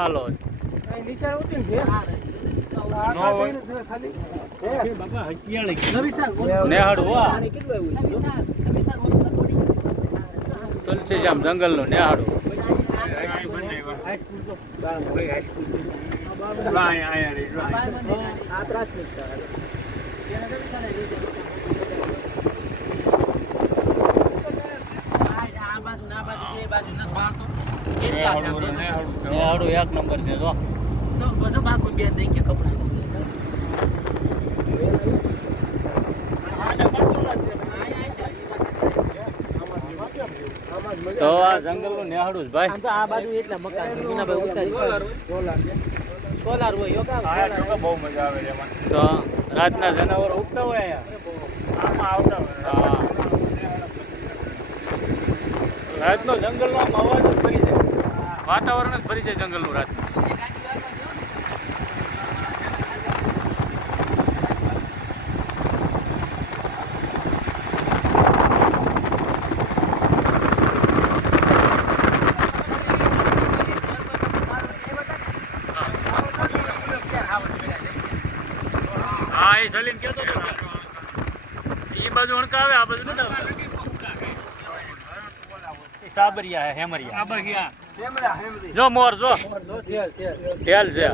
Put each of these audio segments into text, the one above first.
હાલો નિશાળ ઉતરી ને ખાલી બાપા હકિયાળી નેહાડું વાહ તુલસીશ્યામ જંગલ નું નેહાડું હાઈસ્કૂલ તો નેહાડું એક નંબર છે જો તો આ જંગલ નું નેહાડું જ ભાઈ આ બાજુ એટલા મકાન છે સોલાર હોય બહુ મજા આવે છે તો રાતના જનાવરો ઉગતા હોય અહીંયા આવતા હોય રાતનો જંગલનો આમ અવાજ જ ફરી જાય વાતાવરણ જ ફરી જાય જંગલનું રાત હા એ સલીમ કહેતો હતો એ બાજુ હણકા આવે આ બાજુ નથી આવતા સાબરિયા હેમરિયા જો મોર જો તેલ છે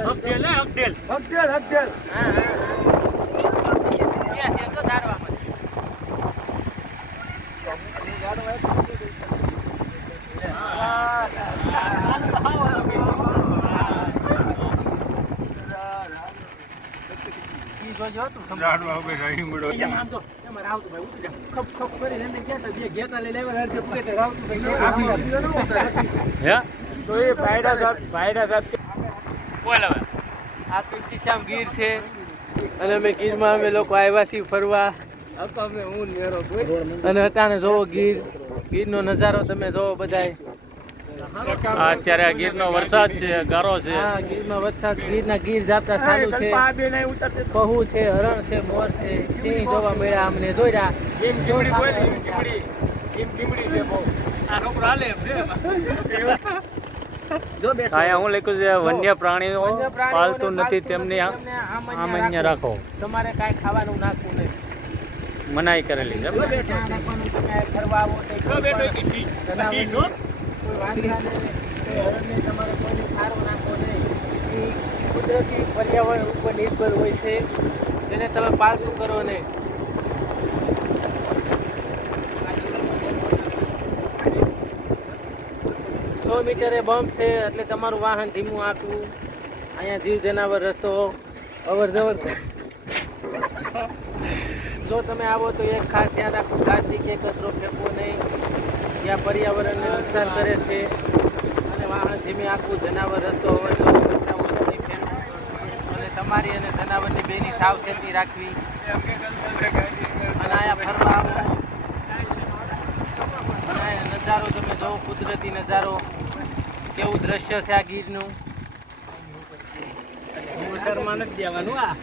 તુલસીશ્યામ ગીર છે અને અમે ગીરમાં અમે લોકો આવ્યા છીએ ફરવા અને અટાણે જોવો ગીરનો નજારો તમે જોવો બધાય અત્યારે ગીરનો વરસાદ છે ગારો છે હા ગીરમાં વરસાદ ગીર જાતા ચાલુ છે પહુ છે હરણ છે મોર છે સિંહ જોવા મળ્યા અમને જોયા અહીંયા હું લખ્યું છે વન્ય પ્રાણીઓ પાલતું નથી તેમની આમ અહીંયા રાખો તમારે કાંઈ ખાવાનું નાખવું નહીં મનાઈ કરેલી છે ફરવા આવો તમારે કોઈ સારો નાખવો નહીં કુદરતી પર્યાવરણ ઉપર નિર્ભર હોય છે તેને તમે પાલતું કરો નહીં 100 મીટરે બમ્પ છે એટલે તમારું વાહન ધીમું આંકવું અહીંયા જીવ જનાવર રસ્તો અવર જવર જો તમે આવો તો એક ખાસ ધ્યાન રાખવું પ્લાસ્ટિક કે કચરો ફેંકવો નહીં ત્યાં પર્યાવરણને નુકસાન કરે છે અને વાહન ધીમે આંકવું જનાવર રસ્તો અવર જવર કરતા હોય નહીં ફેંકવું અને તમારી અને જનાવરની બેની સાવચેતી રાખવી અને અહીંયા ફરવા આવો નજારો તમે જોવો કુદરતી નજારો કેવું દ્રશ્ય છે આ ગીરનું. નથી દેવાનું આ